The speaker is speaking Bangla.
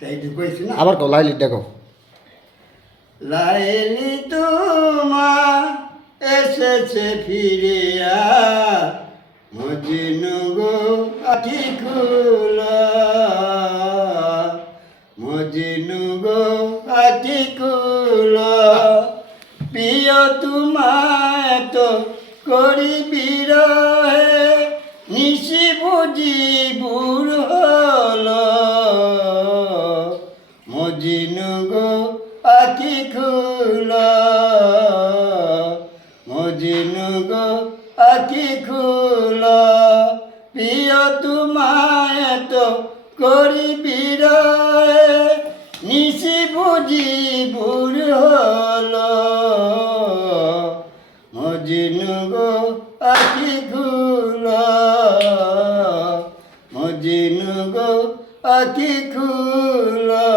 তাই কইছি না আবার কও লাইলি দেখো লাইলি তোমা এসেছে ফিরিয়া মজনু গো আখি খুলা মজনু গো আখি খুলা প্রিয় তোমায় তো করি বিরহে নিশি বুঝি বুড় হল মজনু গো আখি খুলা মজনু গো আখি খুলা প্রিয় তোমায় তো করি বিরহে নিশি বুঝি বুড় হল মজনু গো আখি খুলা মজনু গো আখি খুলা